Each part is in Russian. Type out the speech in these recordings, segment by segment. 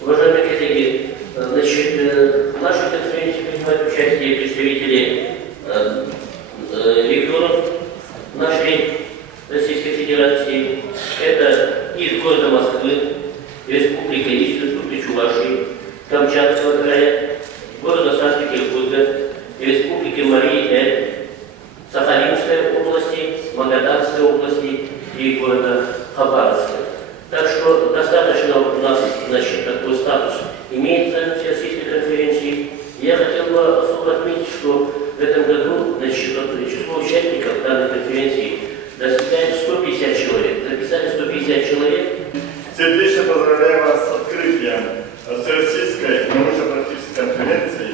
Уважаемые коллеги, значит, в нашей конференции принимают участие представители регионов нашей Российской Федерации. Это из города Москвы, Республика Ист, Республика Чувашии, Камчатского края, города Санкт-Петербурга, Республики Марий-Эл, Сахалинской области, Магаданской области и города Хабаровска. Так что достаточно у нас, значит, такой статус имеется в Всероссийской конференции. Я хотел бы особо отметить, что в этом году, значит, число участников данной конференции достигает 150 человек. Записали 150 человек. Сердечно поздравляю вас с открытием Всероссийской научно-практической конференции.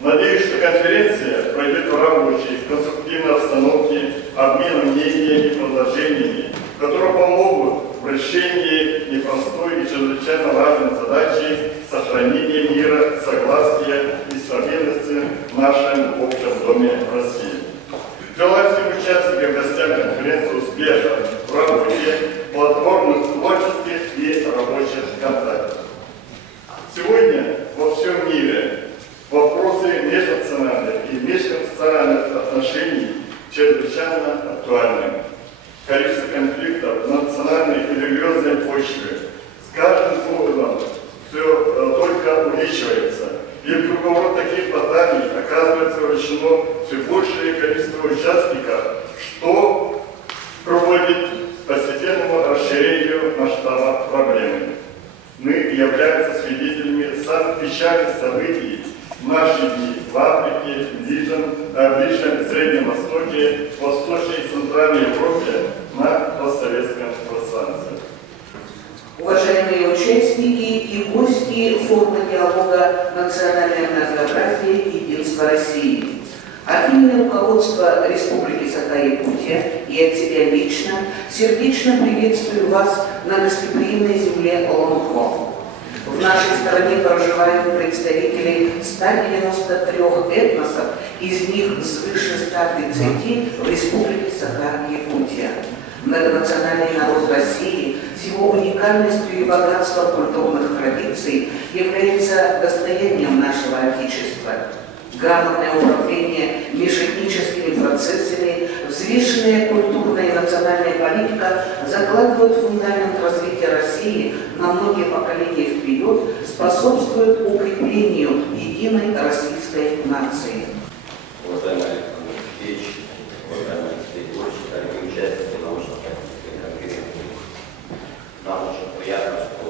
Надеюсь, что конференция пройдет в рабочей, конструктивной обстановке, обменом мнениями и предложениями, которые помогут в решении непростой и чрезвычайно важной задачи сохранения мира, согласия и стабильности в нашем общем доме России. Желаю всем участникам и гостям конференции успеха в работе, плодотворных творческих и рабочих контактов. Сегодня во всем мире вопросы межнациональных и межконфессиональных отношений чрезвычайно актуальны. Количество конфликтов на национальной и религиозной почве с каждым годом все только увеличивается. И в круговорот таких баталий оказывается вовлечено все большее количество участников, что приводит к постепенному расширению масштаба проблемы. Мы являемся свидетелями самых печальных событий в наши дни в Африке, Ближнем и Среднем Востоке, Восточной и Центральной Европе, на постсоветском пространстве. Уважаемые участники и гости форума диалога «Национальная многообразие и единство России». От имени руководства Республики Саха-Якутия и от себя лично сердечно приветствую вас на гостеприимной земле Лонхо. В нашей стране проживают представители 193 этносов, из них свыше 130 в Республике Саха-Якутия. Многонациональный народ России с его уникальностью и богатством культурных традиций является достоянием нашего Отечества. Грамотное управление межэтническими процессами, взвешенная культурная и национальная политика закладывают фундамент развития России на многие поколения вперед, способствуют укреплению единой российской нации. Уважаемый Александр Алексеевич, уважаемые дорогие участники научно-практической конференции, нам очень приятно, что